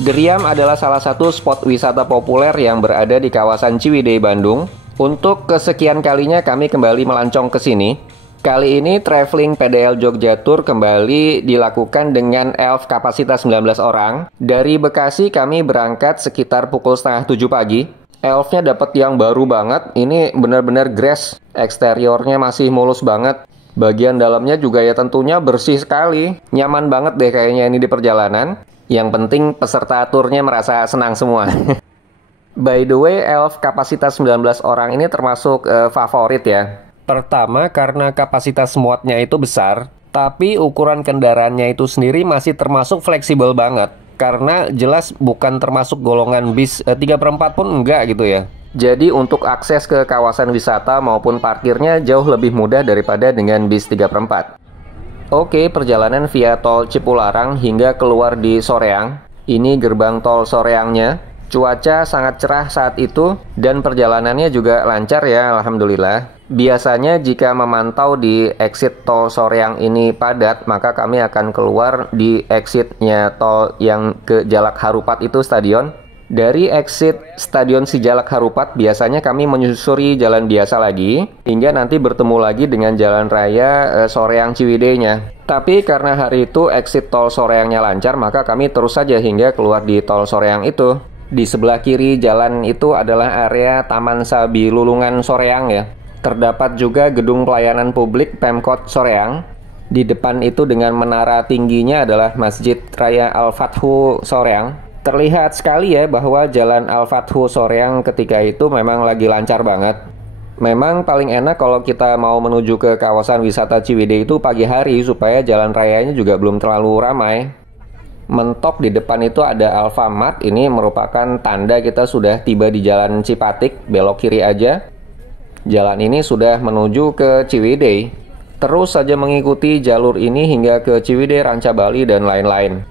Deriam adalah salah satu spot wisata populer yang berada di kawasan Ciwidey, Bandung. Untuk kesekian kalinya kami kembali melancong ke sini. Kali ini traveling PDL Jogja Tour kembali dilakukan dengan elf kapasitas 19 orang. Dari Bekasi kami berangkat sekitar pukul setengah 7 pagi. Elfnya dapat yang baru banget, ini benar-benar grass. Eksteriornya masih mulus banget. Bagian dalamnya juga ya tentunya bersih sekali. Nyaman banget deh kayaknya ini di perjalanan. Yang penting peserta turnya merasa senang semua. By the way, elf kapasitas 19 orang ini termasuk favorit ya. Pertama karena kapasitas muatnya itu besar, tapi ukuran kendaraannya itu sendiri masih termasuk fleksibel banget. Karena jelas bukan termasuk golongan bis 3/4 pun enggak gitu ya. Jadi untuk akses ke kawasan wisata maupun parkirnya jauh lebih mudah daripada dengan bis 3/4. Oke, perjalanan via tol Cipularang hingga keluar di Soreang. Ini gerbang tol Soreangnya. Cuaca sangat cerah saat itu dan perjalanannya juga lancar ya, alhamdulillah. Biasanya jika memantau di exit tol Soreang ini padat, maka kami akan keluar di exitnya tol yang ke Jalak Harupat itu stadion. Dari exit Stadion Sijalak Harupat biasanya kami menyusuri jalan biasa lagi hingga nanti bertemu lagi dengan jalan raya Soreang Ciwidey-nya. Tapi karena hari itu exit tol Soreangnya lancar, maka kami terus saja hingga keluar di tol Soreang itu. Di sebelah kiri jalan itu adalah area Taman Sabi Lulungan Soreang ya. Terdapat juga gedung pelayanan publik Pemkot Soreang. Di depan itu dengan menara tingginya adalah Masjid Raya Al-Fathu Soreang. Terlihat sekali ya bahwa jalan Al-Fathu Soreang ketika itu memang lagi lancar banget. Memang paling enak kalau kita mau menuju ke kawasan wisata Ciwidey itu pagi hari supaya jalan rayanya juga belum terlalu ramai. Mentok di depan itu ada Alfamart, ini merupakan tanda kita sudah tiba di Jalan Cipatik, belok kiri aja. Jalan ini sudah menuju ke Ciwidey. Terus saja mengikuti jalur ini hingga ke Ciwidey, Rancabali, dan lain-lain.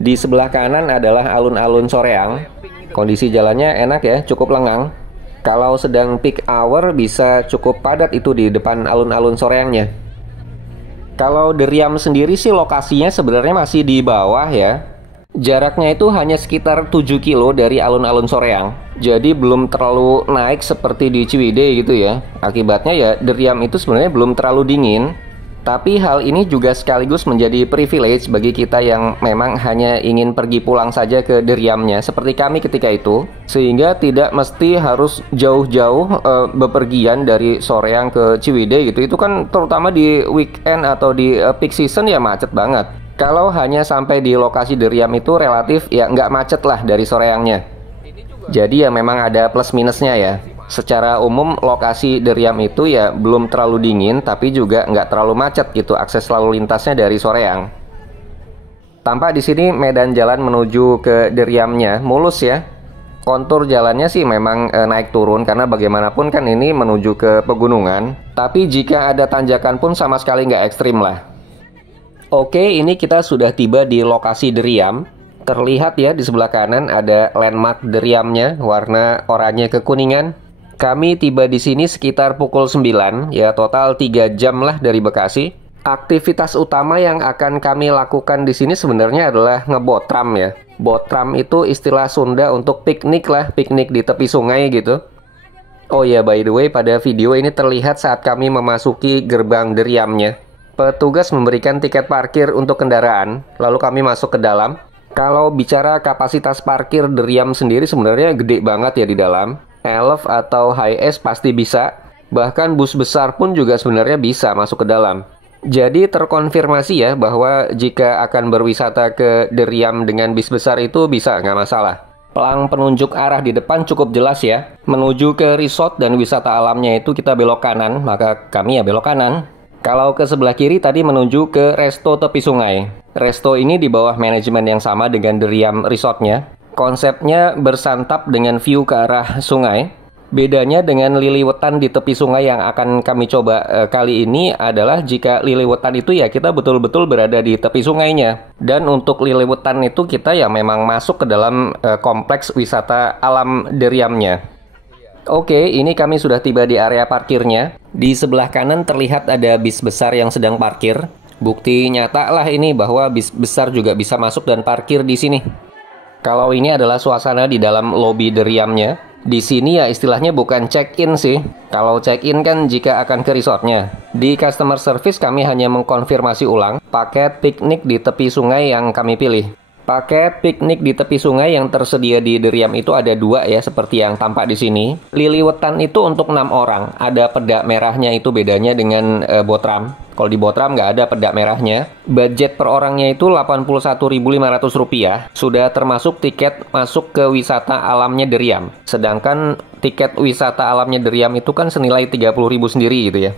Di sebelah kanan adalah alun-alun Soreang. Kondisi jalannya enak ya, cukup lengang. Kalau sedang peak hour bisa cukup padat itu di depan alun-alun Soreangnya. Kalau Deriam sendiri sih lokasinya sebenarnya masih di bawah ya. Jaraknya itu hanya sekitar 7 kilo dari alun-alun Soreang. Jadi belum terlalu naik seperti di Ciwidey gitu ya. Akibatnya ya Deriam itu sebenarnya belum terlalu dingin. Tapi hal ini juga sekaligus menjadi privilege bagi kita yang memang hanya ingin pergi pulang saja ke Deriamnya seperti kami ketika itu. Sehingga tidak mesti harus jauh-jauh bepergian dari Soreang ke Ciwidey gitu. Itu kan terutama di weekend atau di peak season ya macet banget. Kalau hanya sampai di lokasi Deriam itu relatif ya nggak macet lah dari Soreangnya. Jadi ya memang ada plus minusnya ya. Secara umum lokasi Deriam itu ya belum terlalu dingin tapi juga nggak terlalu macet gitu akses lalu lintasnya dari Soreang. Tampak di sini medan jalan menuju ke Deriamnya mulus ya. Kontur jalannya sih memang naik turun karena bagaimanapun kan ini menuju ke pegunungan. Tapi jika ada tanjakan pun sama sekali nggak ekstrim lah. Oke, ini kita sudah tiba di lokasi Deriam. Terlihat ya di sebelah kanan ada landmark Deriamnya warna oranye kekuningan. Kami tiba di sini sekitar pukul 9, ya total 3 jam lah dari Bekasi. Aktivitas utama yang akan kami lakukan di sini sebenarnya adalah ngebotram ya. Botram itu istilah Sunda untuk piknik lah, piknik di tepi sungai gitu. Oh ya, by the way, pada video ini terlihat saat kami memasuki gerbang Deriamnya. Petugas memberikan tiket parkir untuk kendaraan, lalu kami masuk ke dalam. Kalau bicara kapasitas parkir Deriam sendiri sebenarnya gede banget ya di dalam. Elf atau Hi-S pasti bisa. Bahkan bus besar pun juga sebenarnya bisa masuk ke dalam. Jadi terkonfirmasi ya bahwa jika akan berwisata ke Deriam dengan bis besar itu bisa, nggak masalah. Pelang penunjuk arah di depan cukup jelas ya. Menuju ke resort dan wisata alamnya itu kita belok kanan, maka kami ya belok kanan. Kalau ke sebelah kiri tadi menuju ke Resto Tepi Sungai. Resto ini di bawah manajemen yang sama dengan Deriam Resortnya. Konsepnya bersantap dengan view ke arah sungai. Bedanya dengan liliwetan di tepi sungai yang akan kami coba kali ini adalah jika liliwetan itu ya kita betul-betul berada di tepi sungainya. Dan untuk liliwetan itu kita ya memang masuk ke dalam kompleks wisata alam Deriamnya. Oke, ini kami sudah tiba di area parkirnya. Di sebelah kanan terlihat ada bis besar yang sedang parkir. Bukti nyata lah ini bahwa bis besar juga bisa masuk dan parkir di sini. Kalau ini adalah suasana di dalam lobi Deriamnya. Di sini ya istilahnya bukan check-in sih. Kalau check-in kan jika akan ke resortnya. Di customer service kami hanya mengkonfirmasi ulang paket piknik di tepi sungai yang kami pilih. Paket piknik di tepi sungai yang tersedia di Deriam itu ada 2 ya, seperti yang tampak di sini. Liliwetan itu untuk 6 orang. Ada peda merahnya, itu bedanya dengan Botram. Kalau di Botram nggak ada peda merahnya. Budget per orangnya itu Rp81.500. Sudah termasuk tiket masuk ke wisata alamnya Deriam. Sedangkan tiket wisata alamnya Deriam itu kan senilai Rp30.000 sendiri gitu ya.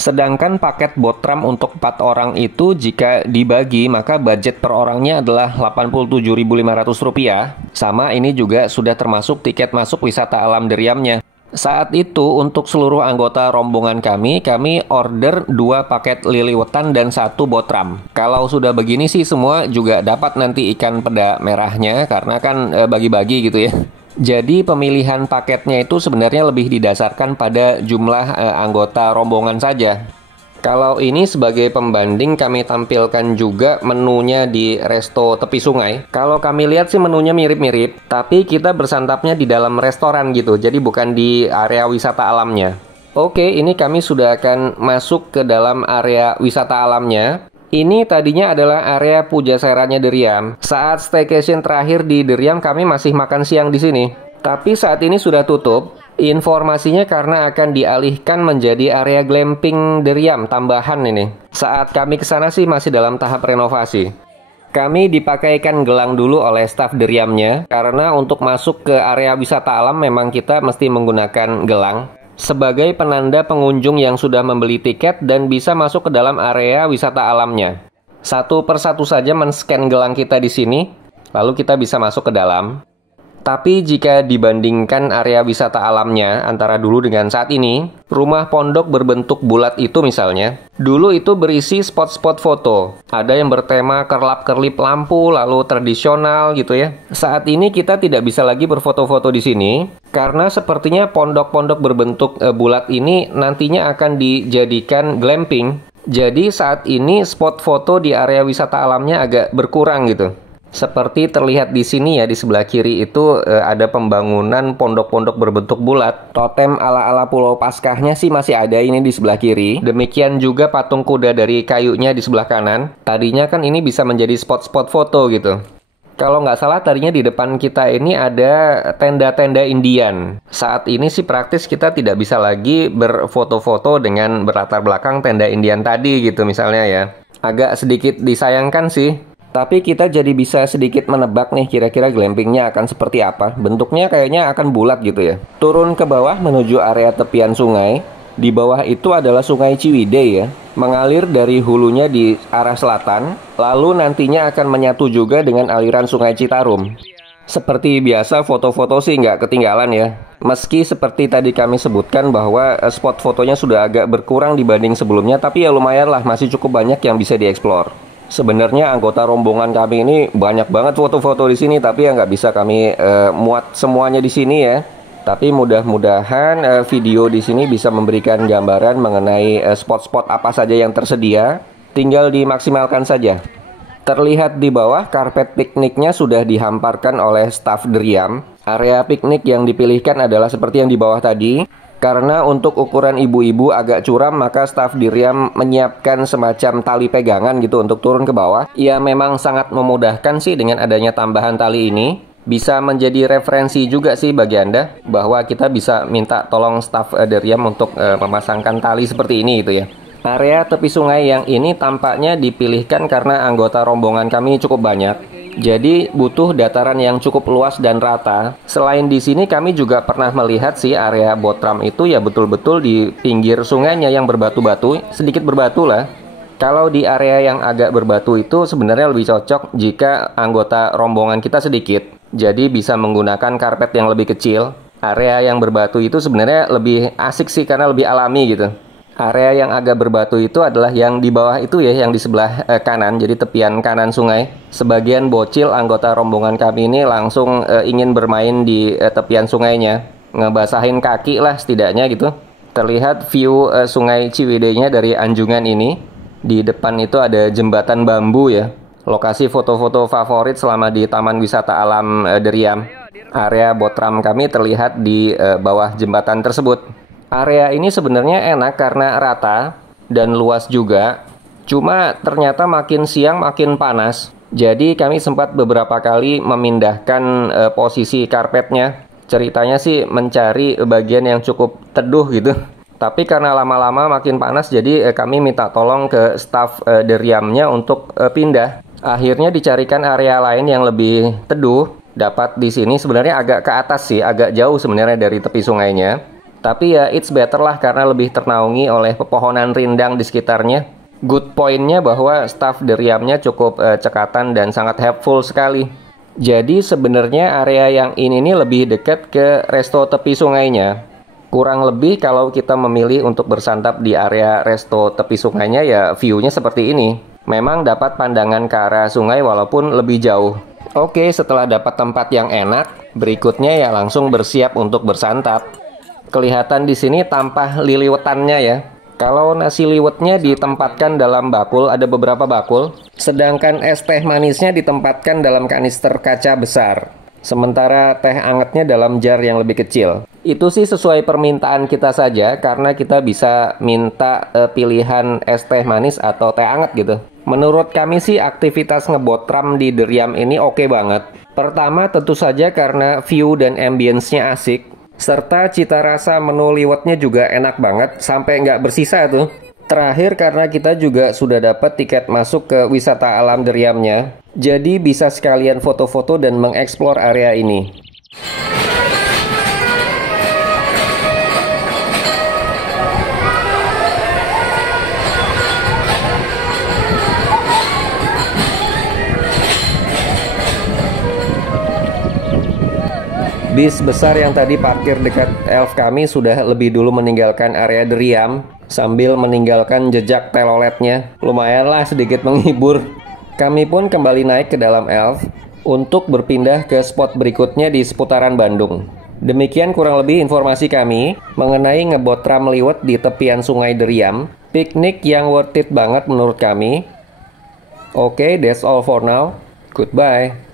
Sedangkan paket Botram untuk 4 orang itu jika dibagi maka budget per orangnya adalah Rp87.500. Sama ini juga sudah termasuk tiket masuk wisata alam Deriamnya. Saat itu untuk seluruh anggota rombongan kami order 2 paket liliwetan dan 1 Botram. Kalau sudah begini sih semua juga dapat nanti ikan peda merahnya karena kan bagi-bagi gitu ya. Jadi pemilihan paketnya itu sebenarnya lebih didasarkan pada jumlah anggota rombongan saja. Kalau ini sebagai pembanding kami tampilkan juga menunya di resto tepi sungai. Kalau kami lihat sih menunya mirip-mirip, tapi kita bersantapnya di dalam restoran gitu, jadi bukan di area wisata alamnya. Oke, ini kami sudah akan masuk ke dalam area wisata alamnya. Ini tadinya adalah area Pujaseranya Deriam. Saat staycation terakhir di Deriam kami masih makan siang di sini. Tapi saat ini sudah tutup. Informasinya karena akan dialihkan menjadi area glamping Deriam tambahan ini. Saat kami ke sana sih masih dalam tahap renovasi. Kami dipakaikan gelang dulu oleh staf Deriamnya karena untuk masuk ke area wisata alam memang kita mesti menggunakan gelang sebagai penanda pengunjung yang sudah membeli tiket dan bisa masuk ke dalam area wisata alamnya. Satu persatu saja men-scan gelang kita di sini, lalu kita bisa masuk ke dalam. Tapi jika dibandingkan area wisata alamnya antara dulu dengan saat ini, rumah pondok berbentuk bulat itu misalnya, dulu itu berisi spot-spot foto. Ada yang bertema kerlap-kerlip lampu, lalu tradisional gitu ya. Saat ini kita tidak bisa lagi berfoto-foto di sini, karena sepertinya pondok-pondok berbentuk bulat ini nantinya akan dijadikan glamping. Jadi saat ini spot foto di area wisata alamnya agak berkurang gitu. Seperti terlihat di sini ya, di sebelah kiri itu ada pembangunan pondok-pondok berbentuk bulat. Totem ala-ala Pulau Paskahnya sih masih ada ini di sebelah kiri. Demikian juga patung kuda dari kayunya di sebelah kanan. Tadinya kan ini bisa menjadi spot-spot foto gitu. Kalau nggak salah tadinya di depan kita ini ada tenda-tenda Indian. Saat ini sih praktis kita tidak bisa lagi berfoto-foto dengan berlatar belakang tenda Indian tadi gitu misalnya ya. Agak sedikit disayangkan sih. Tapi kita jadi bisa sedikit menebak nih kira-kira glampingnya akan seperti apa. Bentuknya kayaknya akan bulat gitu ya. Turun ke bawah menuju area tepian sungai. Di bawah itu adalah sungai Ciwidey ya. Mengalir dari hulunya di arah selatan. Lalu nantinya akan menyatu juga dengan aliran sungai Citarum. Seperti biasa foto-foto sih nggak ketinggalan ya. Meski seperti tadi kami sebutkan bahwa spot fotonya sudah agak berkurang dibanding sebelumnya. Tapi ya lumayan lah, masih cukup banyak yang bisa dieksplor. Sebenarnya anggota rombongan kami ini banyak banget foto-foto di sini, tapi ya nggak bisa kami muat semuanya di sini ya. Tapi mudah-mudahan video di sini bisa memberikan gambaran mengenai spot-spot apa saja yang tersedia. Tinggal dimaksimalkan saja. Terlihat di bawah karpet pikniknya sudah dihamparkan oleh staf Deriam. Area piknik yang dipilihkan adalah seperti yang di bawah tadi. Karena untuk ukuran ibu-ibu agak curam, maka staf Deriam menyiapkan semacam tali pegangan gitu untuk turun ke bawah. Ya memang sangat memudahkan sih dengan adanya tambahan tali ini. Bisa menjadi referensi juga sih bagi Anda bahwa kita bisa minta tolong staf Deriam untuk memasangkan tali seperti ini gitu ya. Area tepi sungai yang ini tampaknya dipilihkan karena anggota rombongan kami cukup banyak. Jadi butuh dataran yang cukup luas dan rata. Selain di sini kami juga pernah melihat sih area Botram itu ya betul-betul di pinggir sungainya yang berbatu-batu, sedikit berbatu lah. Kalau di area yang agak berbatu itu sebenarnya lebih cocok jika anggota rombongan kita sedikit. Jadi bisa menggunakan karpet yang lebih kecil. Area yang berbatu itu sebenarnya lebih asik sih karena lebih alami gitu. Area yang agak berbatu itu adalah yang di bawah itu ya, yang di sebelah kanan, jadi tepian kanan sungai. Sebagian bocil anggota rombongan kami ini langsung ingin bermain di tepian sungainya. Ngebasahin kaki lah setidaknya gitu. Terlihat view sungai Ciwidey-nya dari anjungan ini. Di depan itu ada jembatan bambu ya. Lokasi foto-foto favorit selama di Taman Wisata Alam Deriam. Area botram kami terlihat di bawah jembatan tersebut. Area ini sebenarnya enak karena rata dan luas juga. Cuma ternyata makin siang makin panas. Jadi kami sempat beberapa kali memindahkan posisi karpetnya. Ceritanya sih mencari bagian yang cukup teduh gitu. Tapi karena lama-lama makin panas, jadi kami minta tolong ke staf Deriamnya untuk pindah. Akhirnya dicarikan area lain yang lebih teduh. Dapat di sini sebenarnya agak ke atas sih, agak jauh sebenarnya dari tepi sungainya. Tapi ya it's better lah karena lebih ternaungi oleh pepohonan rindang di sekitarnya. Good point-nya bahwa staf Deriamnya cukup cekatan dan sangat helpful sekali. Jadi sebenarnya area yang ini nih lebih dekat ke resto tepi sungainya. Kurang lebih kalau kita memilih untuk bersantap di area resto tepi sungainya ya view-nya seperti ini. Memang dapat pandangan ke arah sungai walaupun lebih jauh. Oke, setelah dapat tempat yang enak, berikutnya ya langsung bersiap untuk bersantap. Kelihatan di sini tampah liliwetannya ya. Kalau nasi liwetnya ditempatkan dalam bakul, ada beberapa bakul. Sedangkan es teh manisnya ditempatkan dalam kanister kaca besar. Sementara teh angetnya dalam jar yang lebih kecil. Itu sih sesuai permintaan kita saja, karena kita bisa minta pilihan es teh manis atau teh anget gitu. Menurut kami sih aktivitas ngebotram di Deriam ini oke banget. Pertama tentu saja karena view dan ambience-nya asik. Serta cita rasa menu liwetnya juga enak banget, sampai nggak bersisa tuh. Terakhir karena kita juga sudah dapat tiket masuk ke wisata alam Deriamnya. Jadi bisa sekalian foto-foto dan mengeksplor area ini. Bis besar yang tadi parkir dekat elf kami sudah lebih dulu meninggalkan area Deriam sambil meninggalkan jejak teloletnya. Lumayanlah sedikit menghibur. Kami pun kembali naik ke dalam elf untuk berpindah ke spot berikutnya di seputaran Bandung. Demikian kurang lebih informasi kami mengenai ngebotram liwet di tepian sungai Deriam. Piknik yang worth it banget menurut kami. Oke, that's all for now. Goodbye.